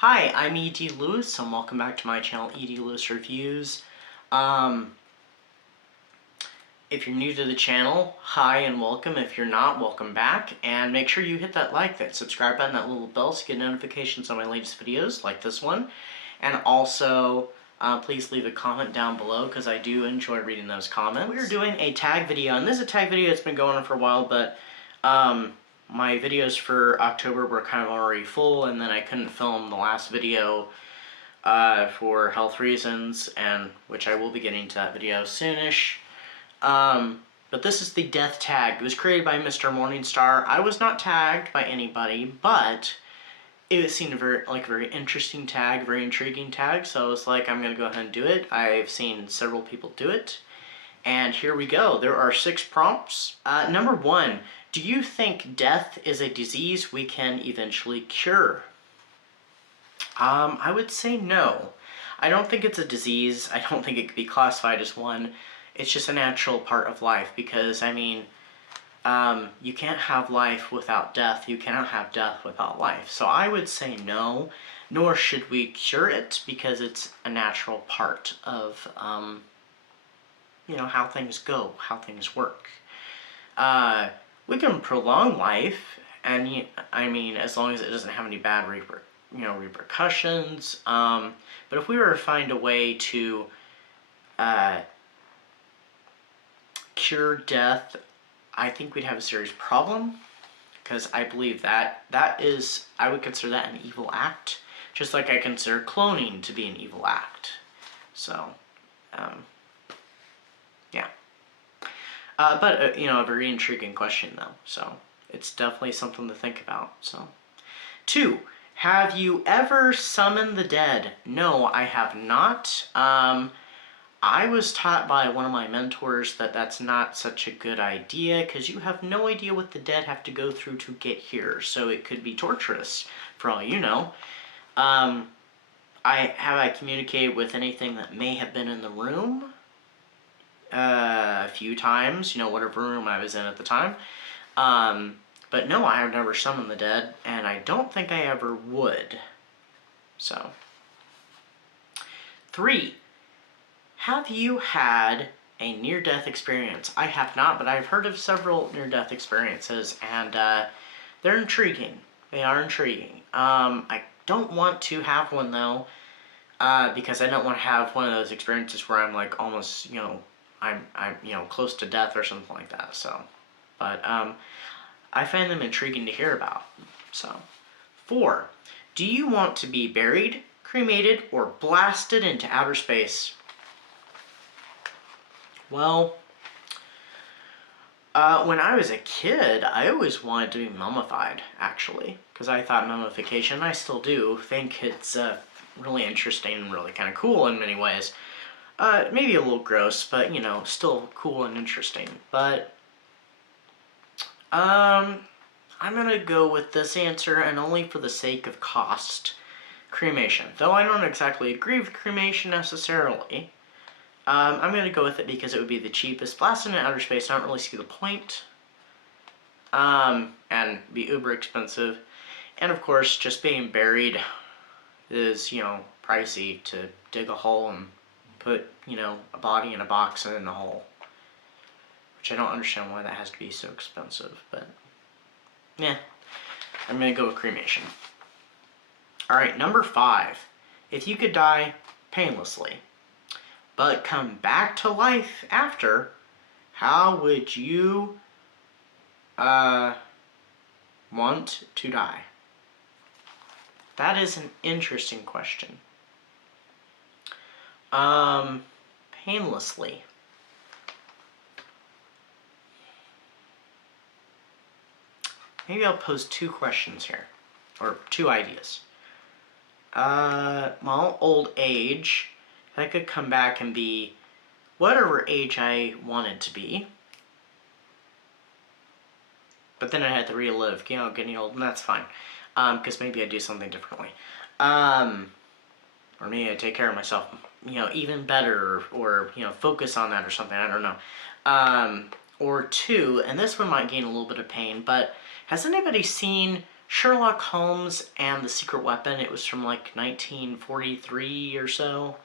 Hi, I'm E.D. Lewis, and welcome back to my channel, E.D. Lewis Reviews. If you're new to the channel, hi and welcome. If you're not, welcome back. And make sure you hit that like, that subscribe button, that little bell to get notifications on my latest videos, like this one. And also, please leave a comment down below, because I do enjoy reading those comments. We're doing a tag video, and this is a tag video that's been going on for a while, but my videos for October were kind of already full, and then I couldn't film the last video for health reasons, and which I will be getting to that video soonish. But this is the death tag. It was created by Mr. Morningstar. I was not tagged by anybody, but it seemed like a very interesting tag, very intriguing tag, so I was like, I'm going to go ahead and do it. I've seen several people do it. And here we go. There are 6 prompts. Number 1, do you think death is a disease we can eventually cure? I would say no. I don't think it's a disease. I don't think it could be classified as one. It's just a natural part of life because, I mean, you can't have life without death. You cannot have death without life. So I would say no, nor should we cure it because it's a natural part of you know, how things go, how things work. We can prolong life, and I mean, as long as it doesn't have any bad repercussions. But if we were to find a way to cure death, I think we'd have a serious problem, because I believe that I would consider that an evil act, just like I consider cloning to be an evil act. So, yeah. But, you know, a very intriguing question, though, so it's definitely something to think about, so. 2, have you ever summoned the dead? No, I have not. I was taught by one of my mentors that that's not such a good idea, because you have no idea what the dead have to go through to get here, so it could be torturous, for all you know. I communicated with anything that may have been in the room a few times, you know, whatever room I was in at the time. But no, I have never summoned the dead, and I don't think I ever would. So. 3, have you had a near-death experience? I have not, but I've heard of several near-death experiences, and they're intriguing. They are intriguing. I don't want to have one, though, because I don't want to have one of those experiences where I'm like almost, you know, I'm you know, close to death or something like that. So, but I find them intriguing to hear about. So, 4, do you want to be buried, cremated, or blasted into outer space? Well, when I was a kid, I always wanted to be mummified, actually, because I thought mummification, I still do, think it's really interesting and really kind of cool in many ways. Maybe a little gross, but, you know, still cool and interesting. But, I'm gonna go with this answer, and only for the sake of cost, cremation. Though I don't exactly agree with cremation necessarily, I'm gonna go with it because it would be the cheapest. Blasting in outer space, I don't really see the point. And be uber expensive. And of course, just being buried is, you know, pricey to dig a hole and put, you know, a body in a box and in the hole. Which I don't understand why that has to be so expensive, but yeah, I'm gonna go with cremation. Alright, number 5. If you could die painlessly, but come back to life after, how would you want to die? That is an interesting question. Painlessly. Maybe I'll pose 2 questions here, or 2 ideas. Well, old age. If I could come back and be whatever age I wanted to be, but then I had to relive, you know, getting old, and that's fine, because maybe I'd do something differently. Or maybe I'd take care of myself, you know, even better, or, you know, focus on that or something, I don't know. Or 2, and this one might gain a little bit of pain, but has anybody seen Sherlock Holmes and the Secret Weapon. It was from like 1943 or so.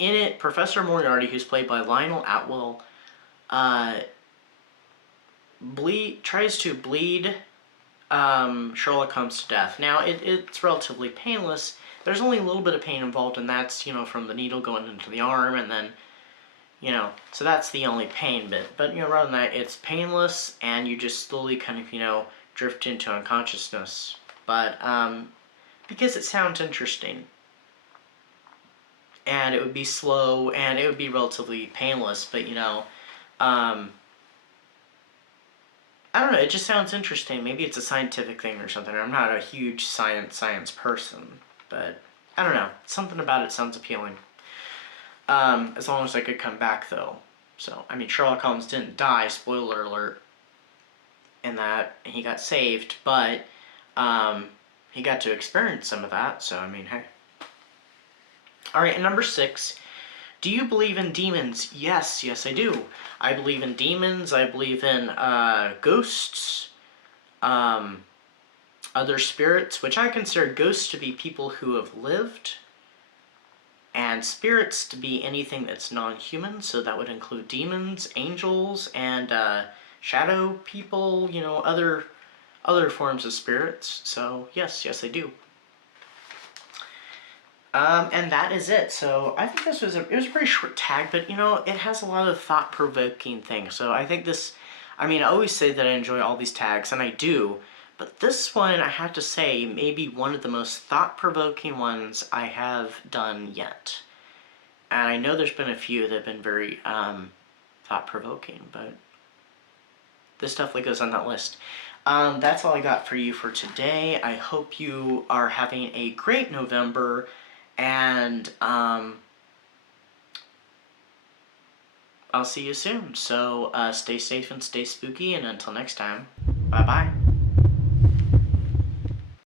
In it, Professor Moriarty, who's played by Lionel Atwill, tries to bleed Sherlock Holmes to death. Now, it's relatively painless. There's only a little bit of pain involved, and that's, from the needle going into the arm, and then, so that's the only pain bit. But, rather than that, it's painless, and you just slowly kind of, drift into unconsciousness. But, because it sounds interesting. And it would be slow, and it would be relatively painless, but, I don't know, it just sounds interesting. Maybe it's a scientific thing or something. I'm not a huge science person, but I don't know. Something about it sounds appealing. As long as I could come back, though. So, I mean, Sherlock Holmes didn't die, spoiler alert, in that he got saved, but he got to experience some of that, so, I mean, hey. Alright, and number 6. Do you believe in demons? Yes, I do. I believe in demons. I believe in ghosts, other spirits, which I consider ghosts to be people who have lived, and spirits to be anything that's non-human, so that would include demons, angels, and shadow people, other forms of spirits. So, yes, I do. And that is it. So I think it was a pretty short tag, but it has a lot of thought-provoking things. So I think I always say that I enjoy all these tags, and I do, but this one, I have to say, may be one of the most thought-provoking ones I have done yet. And I know there's been a few that have been very, thought-provoking, but this definitely goes on that list. That's all I got for you for today. I hope you are having a great November. And I'll see you soon. So stay safe and stay spooky. And until next time, bye-bye.